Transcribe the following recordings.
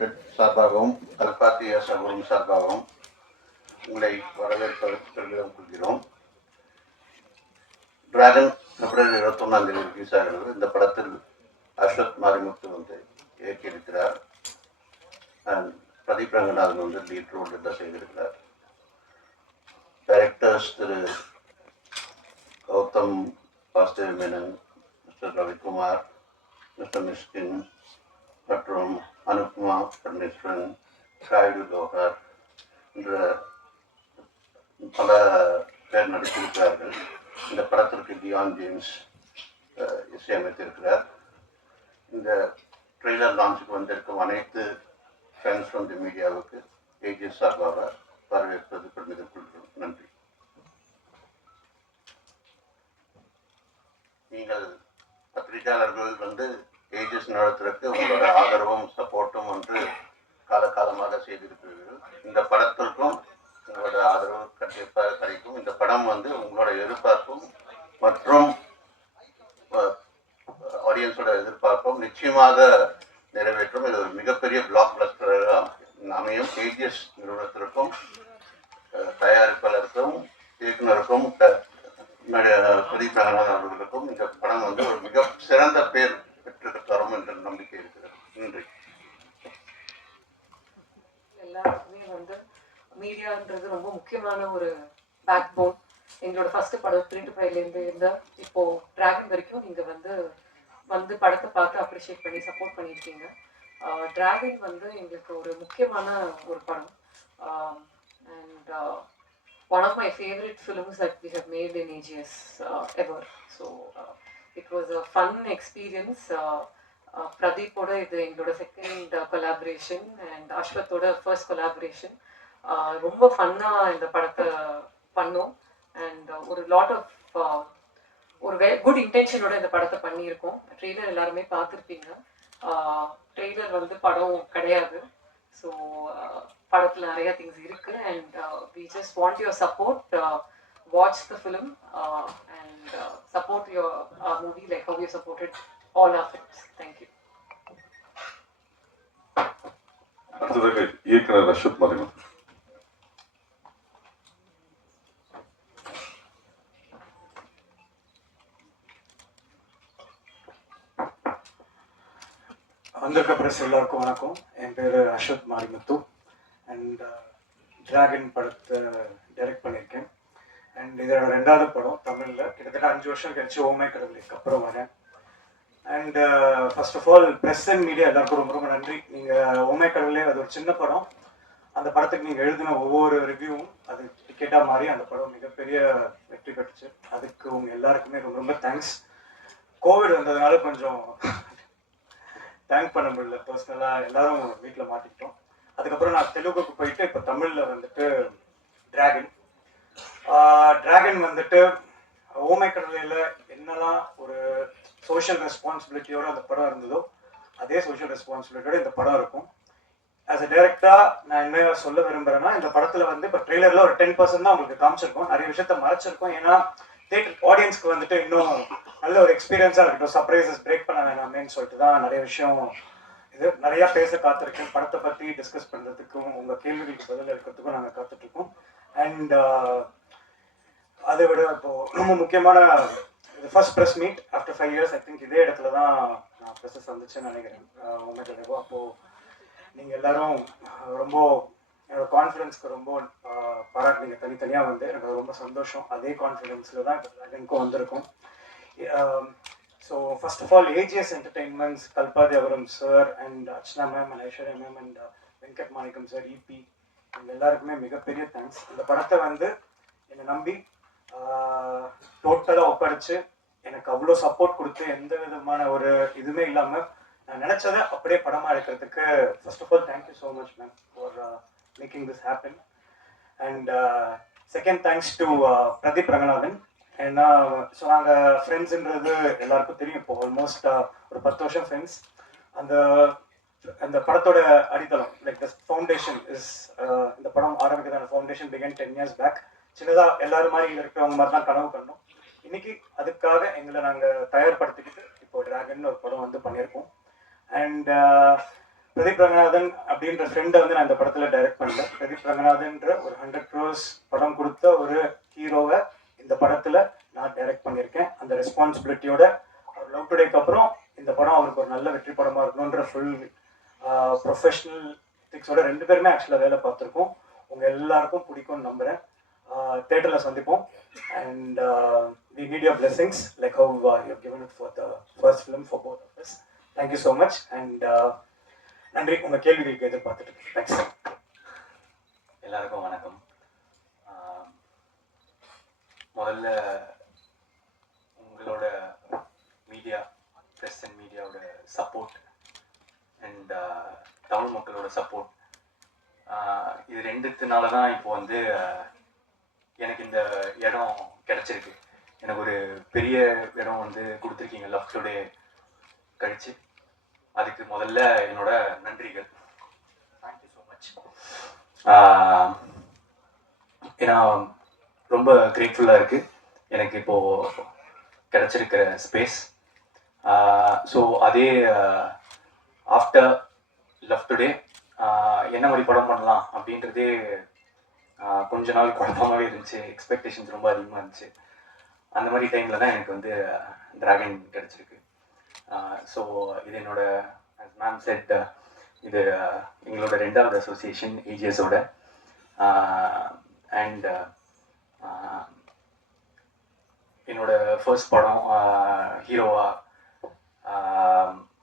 Limited சார்பாகவும் கல்பாத்தியா சகோதரம் சார்பாகவும் உங்களை வரவேற்பதற்கு கொள்கிறோம். டிராகன் பிப்ரவரி இருபத்தொன்னாம் தேதி ரிலீஸ் ஆகிறது இந்த படத்தில் அஸ்வத் மாரிமுத்து வந்து இயக்கியிருக்கிறார். அண்ட் பிரதீப் ரங்கநாதன் வந்து லீட் ரோல் எல்லாம் செய்திருக்கிறார். Directors Thiru Gautham Vasudev Menon mister Ravikumar mister Mysskin மற்றும் அனுப்மா பரமேஸ்வரன் சாயுடு லோகார் என்ற பல பேர் நடித்திருக்கிறார்கள். இந்த படத்திற்கு டியான் ஜேம்ஸ் இசையமைத்திருக்கிறார். இந்த ட்ரெய்லர் லான்ச்சுக்கு வந்திருக்கும் அனைத்து ஃபேன்ஸ் வந்து மீடியாவுக்கு ஏஜிஎஸ் சார்பாக வரவேற்பது பெருமிதம் கொள்கிறோம். நன்றி. நீங்கள் பத்திரிகையாளர்கள் வந்து ஏஜஸ் நடத்துறதுக்கு உங்களோட ஆதரவும் சப்போர்ட்டும் வந்து காலகாலமாக செய்திருக்கிறீர்கள். இந்த படத்திற்கும் உங்களோட ஆதரவு கண்டிப்பாக கிடைக்கும். இந்த படம் வந்து உங்களோட எதிர்பார்ப்பும் மற்றும் ஆடியன்ஸோட எதிர்பார்ப்பும் நிச்சயமாக நிறைவேற்றும். இது ஒரு மிகப்பெரிய பிளாக் பஸ்டராக அமையும். ஏஜிஎஸ் நிறுவனத்திற்கும் தயாரிப்பாளருக்கும் இயக்குநருக்கும் பிரதீப் ரங்கநாதன் அவர்களுக்கும் இந்த படம் வந்து ஒரு மிக சிறந்த பேர் பெற்று தரும் என்ற நம்பிக்கை இருக்கிறது நன்றி எல்லாருக்குமே வந்து மீடியான்றது ரொம்ப முக்கியமான ஒரு பேக் போன் என்னோட ஃபர்ஸ்ட் படம் பிரிண்ட் ஃபைவ்லேருந்து இருந்தால் இப்போ டிராகன் வரைக்கும் நீங்கள் வந்து வந்து படத்தை பார்த்து அப்ரிஷியேட் பண்ணி சப்போர்ட் பண்ணியிருக்கீங்க. டிராகன் வந்து எங்களுக்கு ஒரு முக்கியமான ஒரு படம். And one of my favourite films that we have made in AGS ever so it was a fun experience பிரதீப்போட இது எங்களோட செகண்ட் கொலாபரேஷன் அண்ட் அஸ்வத்தோட ஃபர்ஸ்ட் கொலாபரேஷன் ரொம்ப ஃபன்னாக இந்த படத்தை பண்ணோம். அண்ட் ஒரு லாட் ஆஃப் ஒரு வெ குட் இன்டென்ஷனோட இந்த படத்தை பண்ணியிருக்கோம். ட்ரெய்லர் எல்லாருமே பார்த்துருப்பீங்க. ட்ரெய்லர் வந்து படம் கிடையாது. ஸோ படத்தில் நிறைய திங்ஸ் இருக்கு. And we just want your support watch the film and support your movie like how you supported all of its thank you அடுத்ததாக இயக்குனர் ரஷத் மாரிமன் வந்திருக்க பிரஸ் எல்லாருக்கும் வணக்கம். என் பேர் Ashwath Marimuthu. And Dragon uh, படத்தை டைரக்ட் பண்ணியிருக்கேன் அண்ட் இதோட ரெண்டாவது படம் தமிழில். கிட்டத்தட்ட அஞ்சு வருஷம் கழிச்சு ஓமே கடவுளுக்கு அப்புறம் வரேன். And first of all press and media எல்லாருக்கும் ரொம்ப ரொம்ப நன்றி. நீங்கள் ஓமை கடவுளே அது ஒரு சின்ன படம். அந்த படத்துக்கு நீங்கள் எழுதின ஒவ்வொரு ரிவ்யூவும் அது டிக்கெட்டாக மாறி அந்த படம் மிகப்பெரிய வெற்றி பெற்றுச்சு. அதுக்கு உங்கள் எல்லாருக்குமே ரொம்ப ரொம்ப தேங்க்ஸ் கோவிட் வந்ததுனால கொஞ்சம் தேங்க் பண்ண முடியல. பர்சனலாக எல்லாரும் வீட்டில் மாட்டிக்கிட்டோம். அதுக்கப்புறம் நான் தெலுங்குக்கு போயிட்டு இப்போ தமிழில் வந்துட்டு டிராகன் டிராகன் வந்துட்டு ஓமை கடலையில் என்னெல்லாம் ஒரு சோஷியல் ரெஸ்பான்சிபிலிட்டியோட அந்த படம் இருந்ததோ அதே சோஷியல் ரெஸ்பான்சிபிலிட்டியோட இந்த படம் இருக்கும். ஆஸ் அ டேரக்டாக நான் என்ன சொல்ல விரும்புறேன்னா இந்த படத்தில் வந்து இப்போ ட்ரெய்லரில் ஒரு டென் பர்சன்ட் தான் உங்களுக்கு காமிச்சிருக்கோம். நிறைய விஷயத்த மறைச்சிருக்கோம். ஏன்னா தேட்டர் ஆடியன்ஸ்க்கு வந்துட்டு இன்னும் நல்ல ஒரு எக்ஸ்பீரியன்ஸாக இருக்கட்டும். சர்ப்ரைசஸ் பிரேக் பண்ண வேணாமேன்னு சொல்லிட்டு தான் நிறைய விஷயம் இது நிறைய பேச காத்திருக்கேன். படத்தை பற்றி டிஸ்கஸ் பண்ணுறதுக்கும் உங்கள் கேள்விகளுக்கு பதில் இருக்கிறதுக்கும் நாங்கள் காத்துட்ருக்கோம். அண்ட் அதை விட இப்போ ரொம்ப முக்கியமான இது first press meet after five years I think இதே இடத்துல தான் நான் ப்ரெஸ்ஸை சந்திச்சேன்னு நினைக்கிறேன். உண்மைக்கு அப்போது நீங்கள் எல்லாரும் ரொம்ப என்னோட கான்ஃபிடென்ஸ்க்கு ரொம்ப அஹ், பாராட்டுனீங்க தனித்தனியாக வந்து எனக்கு ரொம்ப சந்தோஷம். அதே கான்ஃபிடென்ஸில் தான் இப்போ எனக்கும் வந்திருக்கும். So first of all AGS entertainments Kalpathi Aghoram sir and Archana ma'am and Aishwarya ma'am and Venkat Manickam sir EP இவங்க எல்லாருக்குமே மிகப்பெரிய தேங்க்ஸ் இந்த படத்தை வந்து என்னை நம்பி டோட்டலாக ஒப்படைச்சு எனக்கு அவ்வளோ சப்போர்ட் கொடுத்து எந்த விதமான ஒரு இதுவுமே இல்லாமல் நான் நினச்சதை அப்படியே படமாக எடுக்கிறதுக்கு first of all thank you so much ma'am for making this uh, second second thanks uh, Pradeep Ranganathan. ஏன்னா ஸோ uh, நாங்கள் ஃப்ரெண்ட்ஸுன்றது எல்லாருக்கும் தெரியும். இப்போ ஆல்மோஸ்ட் uh, ஒரு பத்து வருஷம் ஃப்ரெண்ட்ஸ் அந்த அந்த படத்தோட அடித்தளம் லைக் த ஃபவுண்டேஷன் இஸ் இந்த படம் ஆரம்பிக்கிறதான foundation began ten years back சின்னதாக எல்லாரும் மாதிரி இருக்கிறவங்க மாதிரி தான் கனவு கண்டோம். இன்னைக்கு அதுக்காக எங்களை நாங்கள் தயார்படுத்திக்கிட்டு இப்போ ட்ராகன் ஒரு படம் வந்து பண்ணியிருக்கோம். அண்ட் பிரதீப் ரங்கநாதன் அப்படின்ற ஃப்ரெண்டை வந்து நான் இந்த படத்தில் டைரக்ட் பண்ணல பிரதீப் ரங்கநாதன்ற ஒரு ஹண்ட்ரட் க்ரோஸ் படம் கொடுத்த ஒரு ஹீரோவை இந்த படத்தில் நான் டைரக்ட் பண்ணியிருக்கேன். அந்த ரெஸ்பான்சிபிலிட்டியோட அவர் லவ் டுடேக்கு அப்புறம் இந்த படம் அவருக்கு ஒரு நல்ல வெற்றி படமாக இருக்கணுன்ற ஃபுல் ப்ரொஃபஷனல் திக்ஸோட ரெண்டு பேருமே ஆக்சுவலாக வேலை பார்த்துருக்கோம். உங்கள் எல்லாருக்கும் பிடிக்கும்னு நம்புகிறேன் தேட்டரில் சந்திப்போம். And we need your blessings like how you given it for the first film for both of us thank you so much and நன்றி. உங்கள் கேள்விகளுக்கு எதிர்பார்த்துட்டு தேங்க்ஸ் எல்லாருக்கும் வணக்கம். முதல்ல உங்களோட மீடியா ப்ரெஸ் அண்ட் மீடியாவோட சப்போர்ட் அண்ட் தமிழ் மக்களோட சப்போர்ட் இது ரெண்டுத்தினால தான் இப்போ வந்து எனக்கு இந்த இடம் கிடைச்சிருக்கு. எனக்கு ஒரு பெரிய இடம் வந்து கொடுத்துருக்கீங்க லவ் டுடே கழிச்சு. அதுக்கு முதல்ல என்னோட நன்றிகள். தேங்க்யூ ஸோ மச் ஏன்னா ரொம்ப கிரேட்ஃபுல்லாக இருக்குது எனக்கு இப்போது கிடச்சிருக்கிற ஸ்பேஸ் ஸோ அதே ஆஃப்டர் லவ் டுடே என்ன மாதிரி படம் பண்ணலாம் அப்படின்றதே கொஞ்ச நாள் குழப்பமாகவே இருந்துச்சு. எக்ஸ்பெக்டேஷன்ஸ் ரொம்ப அதிகமாக இருந்துச்சு. அந்த மாதிரி டைமில் தான் எனக்கு வந்து டிராகன் கிடச்சிருக்கு. ஸோ இது என்னோட மேம் செட் uh, இது uh, எங்களோட ரெண்டாவது அசோசியேஷன் ஏஜிஎஸோட அண்ட் என்னோட ஃபர்ஸ்ட் படம் ஹீரோவா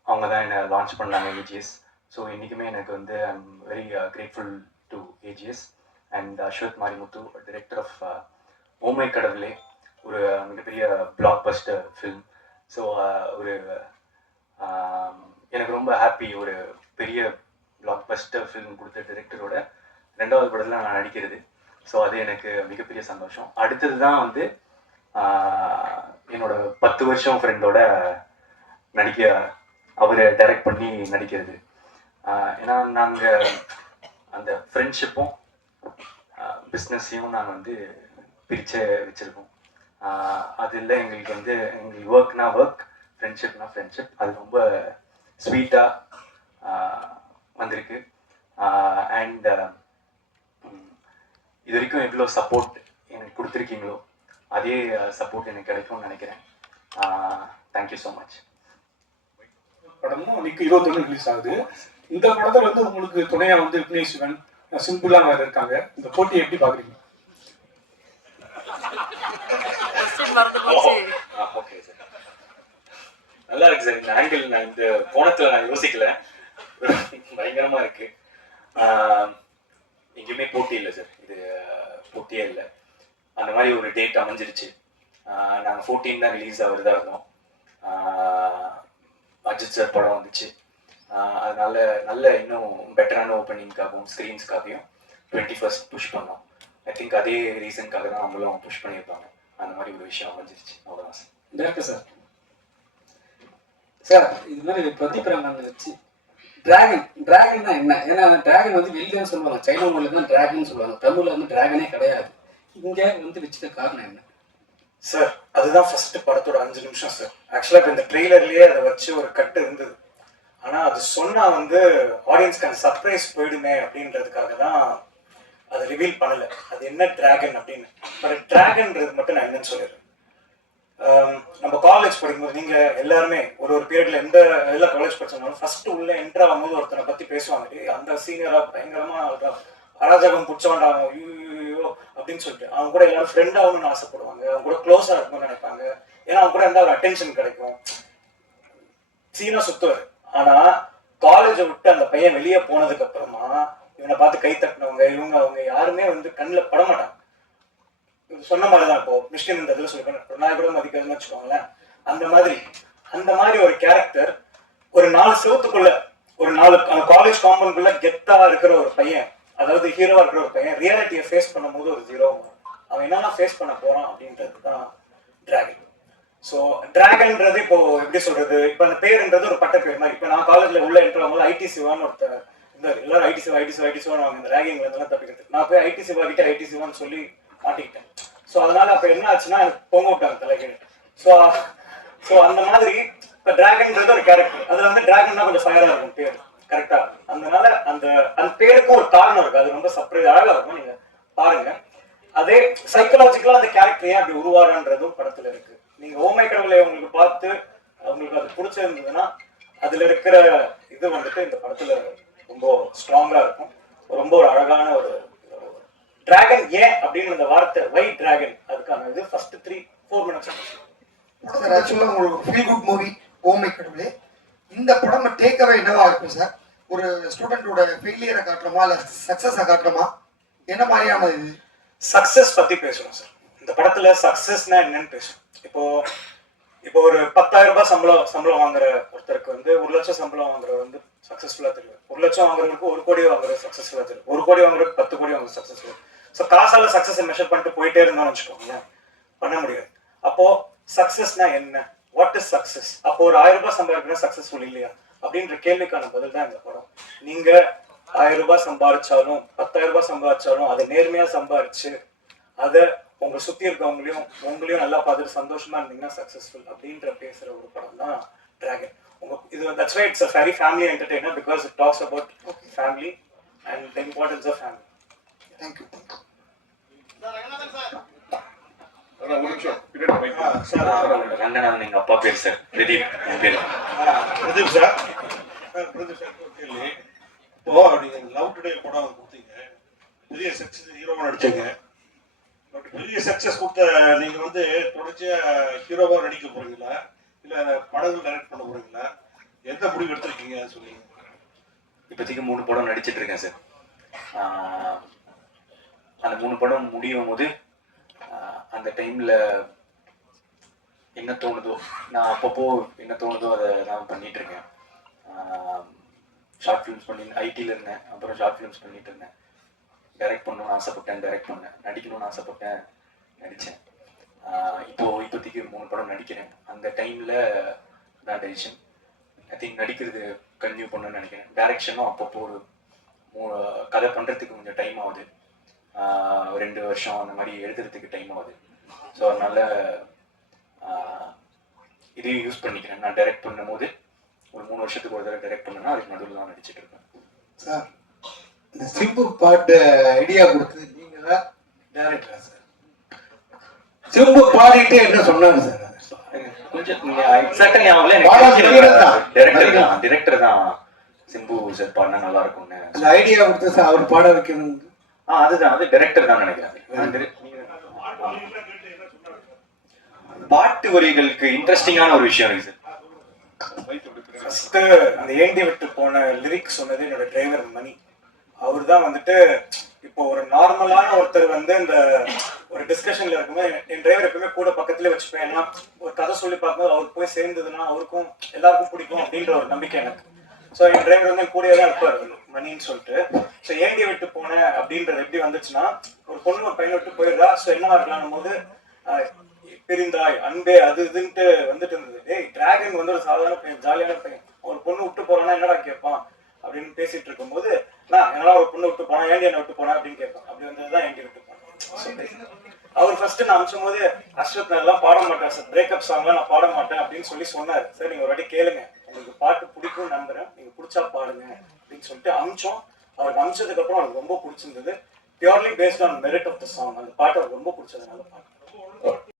அவங்க தான் என்னை லான்ச் பண்ணாங்க ஏஜிஎஸ் ஸோ இன்றைக்குமே எனக்கு வந்து I'm very grateful to AGS and Ashwath Marimuthu director of oh my Kadavule ஒரு மிகப்பெரிய black Bastar film so uh, ஒரு um, எனக்கு ரொம்ப ஹாப்பி ஒரு பெரிய பிளாக் பஸ்டர் ஃபிலிம் கொடுத்த டிரெக்டரோட ரெண்டாவது படத்தில் நான் நடிக்கிறது. ஸோ அது எனக்கு மிகப்பெரிய சந்தோஷம். அடுத்தது தான் வந்து என்னோட பத்து வருஷம் ஃப்ரெண்டோட நடிக்க அவரை டைரக்ட் பண்ணி நடிக்கிறது. ஏன்னா நாங்கள் அந்த ஃப்ரெண்ட்ஷிப்பும் பிஸ்னஸையும் நாங்கள் வந்து பிரித்து வச்சுருக்கோம். அது இல்லை எங்களுக்கு வந்து எங்களுக்கு ஒர்க்னா ஒர்க் ஃப்ரெண்ட்ஷிப்னா ஃப்ரெண்ட்ஷிப் அது ரொம்ப ஸ்வீட்டாக வந்திருக்கு. அண்ட் இது வரைக்கும் எவ்வளோ சப்போர்ட் எனக்கு கொடுத்துருக்கீங்களோ அதே சப்போர்ட் எனக்கு கிடைக்கும்னு நினைக்கிறேன். தேங்க்யூ ஸோ மச் படமும் இன்னைக்கு இருபத்தொன்று ரிலீஸ் ஆகுது. இந்த படத்தில் வந்து உங்களுக்கு துணையாக வந்து விக்னேஷ் சிவன் வேறு இருக்காங்க. இந்த போட்டியை எப்படி பார்க்குறீங்க ஓகே சார் நல்லா இருக்கு சார். இந்த ஆங்கிள் நான் இந்த கோணத்தில் நான் யோசிக்கல. பயங்கரமா இருக்கு. எங்கேயுமே போட்டி இல்லை சார். இது போட்டியே இல்லை. அந்த மாதிரி ஒரு டேட் அமைஞ்சிருச்சு. நாங்கள் ஃபோர்டீன் தான் ரிலீஸ் ஆகிறதா இருந்தோம். அஜித் சார் படம் வந்துச்சு. அதனால நல்ல இன்னும் பெட்டரான ஓப்பனிங்காகவும் ஸ்க்ரீன்ஸ்க்காகவும் டுவெண்ட்டி ஃபர்ஸ்ட் புஷ் பண்ணோம். ஐ திங்க் அதே ரீசனுக்காக தான் அவங்களும் புஷ் பண்ணியிருப்பாங்க அந்த மாதிரி ஒரு விஷயம் அமைஞ்சிருச்சு அவ்வளோதான் சார் டேரக்டர் சார் சார் இது மாதிரி பிரதீப் ரங்கன் வச்சு டிராகன் டிராகன் தான் என்ன ஏன்னா டிராகன் வந்து வெளியில சொல்லுவாங்க சைனா மொழியில் தான் டிராகன் சொல்லுவாங்க தமிழில் வந்து டிராகனே கிடையாது இங்கே வந்து வச்சுக்க காரணம் என்ன சார் அதுதான் ஃபர்ஸ்ட் படத்தோட அஞ்சு நிமிஷம் சார் ஆக்சுவலாக இப்போ இந்த ட்ரெய்லர்லேயே அதை வச்சு ஒரு கட்டு இருந்தது ஆனால் அது சொன்னால் வந்து ஆடியன்ஸ்க்கு அந்த சர்ப்ரைஸ் போயிடுமே அப்படின்றதுக்காக தான் அதை ரிவீல் பண்ணல. அது என்ன டிராகன் அப்படின்னு. பட் டிராகன்ன்றது மட்டும் நான் என்னன்னு சொல்லிடுறேன். Um, நம்ம காலேஜ் படிக்கும்போது நீங்க எல்லாருமே ஒரு ஒரு பீரியட்ல எந்த எல்லா காலேஜ் படிச்சாலும் ஃபர்ஸ்ட் உள்ள என்டர் ஆகும்போது ஒருத்தனை பத்தி பேசுவாங்க. அந்த சீனியரா பயங்கரமா அராஜகம் பிடிச்சவன்டா ஐயோ அப்படின்னு சொல்லிட்டு. அவங்க கூட எல்லாரும் ஃப்ரெண்ட் ஆகணும்னு ஆசைப்படுவாங்க. அவங்க கூட க்ளோஸா இருக்கணும்னு நினைப்பாங்க. ஏன்னா அவங்க கூட எந்த ஒரு அட்டென்ஷன் கிடைக்கும். சீனா சுத்துவார். ஆனா காலேஜை விட்டு அந்த பையன் வெளியே போனதுக்கு அப்புறமா இவனை பார்த்து கை தட்டினவங்க இவங்க அவங்க யாருமே வந்து கண்ணில் பட மாட்டாங்க சொன்ன மாதிரி தான் இப்போ மிஷ்கின் இந்த இதில் சொல்லி நாய் கூட மதிக்காதுன்னு வச்சுக்கோங்களேன். அந்த மாதிரி அந்த மாதிரி ஒரு கேரக்டர் ஒரு நாலு செவத்துக்குள்ள ஒரு நாலு அந்த காலேஜ் காம்பவுண்டுக்குள்ள கெத்தா இருக்கிற ஒரு பையன் அதாவது ஹீரோவா இருக்கிற ஒரு பையன் ரியாலிட்டியை ஃபேஸ் பண்ணும்போது ஒரு ஜீரோ அவன் என்னெல்லாம் ஃபேஸ் பண்ண போறான் அப்படின்றது தான் டிராகன் ஸோ டிராகன்றது இப்போ எப்படி சொல்றது? இப்போ அந்த பேருன்றது ஒரு பட்ட பேர் மாதிரி. இப்போ நான் காலேஜ்ல உள்ள என்ட்ரு ஐடி சிவான்னு ஒருத்தர் இந்த எல்லாரும் IT Siva IT Siva IT Siva அவங்க இந்த ரேகிங் இதெல்லாம் தப்பிக்கிறதுக்கு. நான் போய் ஐடி சிவா கிட்ட ஐடி சிவான்னு சொல்லி மாட்டிக்கிட்டேன். ஸோ அதனால அப்போ என்ன ஆச்சுன்னா எனக்கு பொங்க விட்டாங்க தலைகீழ் ஸோ ஸோ அந்த மாதிரி இப்போ டிராகன்ன்றது ஒரு கேரக்டர் அதுல வந்து டிராகன்னா கொஞ்சம் ஃபயராக இருக்கும் பேர். கரெக்டா அதனால அந்த அந்த பேருக்கும் ஒரு காரணம் இருக்கு. அது ரொம்ப சர்ப்ரைஸ் அழகாக இருக்கும். நீங்க பாருங்க. அதே சைக்கலாஜிக்கலா அந்த கேரக்டர் ஏன் அப்படி உருவாருன்றதும் படத்துல இருக்கு. நீங்க ஓமை கடவுளை உங்களுக்கு பார்த்து உங்களுக்கு அது பிடிச்சிருந்ததுன்னா அதுல இருக்கிற இது வந்துட்டு இந்த படத்துல ரொம்ப ஸ்ட்ராங்கா இருக்கும். ரொம்ப ஒரு அழகான ஒரு டிராகன் ஏன் அப்படின்னு அந்த வார்த்தை வை டிராகன் அதுக்கான இது first three four minutes sir ஆக்சுவலாக உங்களுக்கு ஃபீல் குட் மூவி ஓமை கடவுளே. இந்த படம் டேக் அவே என்னவா இருக்கும் சார்? ஒரு ஸ்டூடெண்டோட ஃபெயிலியரை காட்டுறோமா இல்லை சக்ஸஸை காட்டுறோமா? என்ன மாதிரியான இது? சக்சஸ் பத்தி பேசுறோம் சார். இந்த படத்துல சக்சஸ்னா என்னன்னு பேசுறோம் இப்போ இப்போ ஒரு பத்தாயிரம் ரூபாய் சம்பளம் சம்பளம் வாங்குற ஒருத்தருக்கு வந்து ஒரு லட்சம் சம்பளம் வாங்குறவர் வந்து சக்சஸ்ஃபுல்லா தெரியும். ஒரு லட்சம் வாங்குறவங்களுக்கு ஒரு கோடி வாங்குறது சக்சஸ்ஃபுல்லா தெரியும். ஒரு கோடி வாங்குறதுக்கு பத்து கோடி வாங்குறது சக்சஸ்ஃபுல் ஸோ காசால சக்சஸ் மெஷர் பண்ணிட்டு போயிட்டே இருந்தோம்னு வச்சுக்கோங்களேன். பண்ண முடியாது. அப்போ சக்சஸ்னா என்ன? வாட் இஸ் சக்சஸ் அப்போ ஒரு ஆயிரம் ரூபாய் சம்பாதிக்கணும் சக்சஸ்ஃபுல் இல்லையா? அப்படின்ற கேள்விக்கான பதில் தான் இந்த படம். நீங்க ஆயிரம் ரூபாய் சம்பாதிச்சாலும் பத்தாயிரம் ரூபாய் சம்பாதிச்சாலும் அதை நேர்மையா சம்பாதிச்சு அதை உங்க சுத்தி இருக்கவங்களையும் உங்களையும் நல்லா பார்த்துட்டு சந்தோஷமா இருந்தீங்கன்னா சக்சஸ்ஃபுல் அப்படின்ற பேசுற ஒரு படம் தான் டிராகன் இது that's why it's a very family entertainer because it talks about family and the importance of family thank you. Ranganathan எங்க அப்பா பேர் சார் பிரதீப் பேர்? பிரதீப் சார் பிரதீப் சார் இப்போ நீங்க லவ் டுடே படம் கொடுத்தீங்க. பெரிய சக்சஸ் ஹீரோவா நடிச்சீங்க. பட் பெரிய சக்சஸ் கொடுத்த நீங்க வந்து தொடர்ச்சியா ஹீரோவா நடிக்க போறீங்களா? இல்ல படங்கள் கரெக்ட் பண்ண போறீங்களா? எந்த முடிவு எடுத்திருக்கீங்க சொல்லுங்க. இப்போதைக்கு மூணு படம் நடிச்சிட்டு இருக்கேன் சார். அந்த மூணு படம் முடியும் போது அந்த டைம்ல என்ன தோணுதோ நான் அப்பப்போ என்ன தோணுதோ அதை நான் பண்ணிட்டு இருக்கேன். ஷார்ட் ஃபிலிம்ஸ் பண்ணி ஐடியில் இருந்தேன். அப்புறம் ஷார்ட் ஃபிலிம்ஸ் பண்ணிட்டு இருந்தேன். டைரக்ட் பண்ணணும்னு ஆசைப்பட்டேன் டைரக்ட் பண்ணேன். நடிக்கணும்னு ஆசைப்பட்டேன் நடித்தேன் இப்போ இப்போதைக்கு மூணு படம் நடிக்கிறேன். அந்த டைமில் நான் டெசிஷன் ஐ திங்க் நடிக்கிறது கன்டினியூ பண்ணணும்னு நினைக்கிறேன். டேரெக்ஷனும் அப்பப்போ ஒரு மூ- கதை பண்ணுறதுக்கு கொஞ்சம் டைம் ஆகுது. ரெண்டு வருஷம் அந்த மாதிரி எழுதுறதுக்கு டைம் ஆகுது. ஸோ அதனால் இதையும் யூஸ் பண்ணிக்கிறேன். நான் டைரக்ட் பண்ணும்போது ஒரு மூணு வருஷத்துக்கு ஒரு தடவை டைரக்ட் பண்ணேன்னா அதுக்கு நடுவில் தான் நடிச்சிட்டு இருக்கேன் சார் இந்த சிம்பு பாட்டு ஐடியா கொடுத்தது தான் டேரக்டரா சார் சிம்பு பாடிட்டு என்ன சொன்னாரு சார். டேரக்டர் தான் டிரெக்டர் தான் சிம்பு சார் பாடினா நல்லா இருக்கும்னு. ஐடியா கொடுத்து சார் அவர் பாட வைக்கணும். ஆ அதுதான் அது டைரக்டர் தான் நினைக்கிறேன். பாட்டு வரிகளுக்கு இன்ட்ரெஸ்டிங்கான ஒரு விஷயம் இருக்கு சார். ஃபர்ஸ்ட் அந்த ஏண்டி விட்டு போன லிரிக் சொன்னது என்னோட டிரைவர் மணி. அவர் தான் வந்துட்டு இப்போ ஒரு நார்மலான ஒருத்தர் வந்து இந்த ஒரு டிஸ்கஷன்ல இருக்கும்போது என் டிரைவர் எப்பவுமே கூட பக்கத்துல வச்சுப்பேன். ஏன்னா ஒரு கதை சொல்லி பார்க்கும்போது அவருக்கு போய் சேர்ந்ததுன்னா அவருக்கும் எல்லாருக்கும் பிடிக்கும் அப்படின்ற ஒரு நம்பிக்கை எனக்கு. ஸோ என் டிரைவர் வந்து என் கூடயே தான் இருப்பார் மணின்னு சொல்லிட்டு. ஸோ ஏண்டி விட்டு போனேன் அப்படின்றது எப்படி வந்துச்சுன்னா ஒரு பொண்ணு ஒரு பையன் விட்டு போயிடுறா. ஸோ என்னவா இருக்கலாம் போது பிரிந்தாய் அன்பே அது இதுன்ட்டு வந்துட்டு இருந்தது. ஏய் டிராகன் வந்து ஒரு சாதாரண பையன் ஜாலியான பையன். ஒரு பொண்ணு விட்டு போறான்னா என்னடா கேட்பான் அப்படின்னு பேசிட்டு இருக்கும்போது நான் என்னால ஒரு பொண்ணு விட்டு போனா ஏண்டி என்ன விட்டு போனா? அப்படின்னு கேட்பான். அப்படி வந்ததுதான் ஏண்டி விட்டு அவர் ஃபர்ஸ்ட் நான் அனுப்பும் போது அஸ்வத் நான் எல்லாம் பாட மாட்டேன் சார் பிரேக்கப் சாங்லாம் நான் பாட மாட்டேன் அப்படின்னு சொல்லி சொன்னார். சார் நீங்க ஒரு வாட்டி கேளுங்க. உங்களுக்கு பாட்டு பிடிக்கும்னு நம்புறேன். நீங்க பிடிச்சா பாடுங்க அப்படின்னு சொல்லிட்டு அமிச்சோம் அவருக்கு அமிச்சதுக்கு அப்புறம் அவருக்கு ரொம்ப பிடிச்சிருந்தது. Purely based on merit of the song அந்த பாட்டு அவருக்கு ரொம்ப பிடிச்சதுனால பாட்டு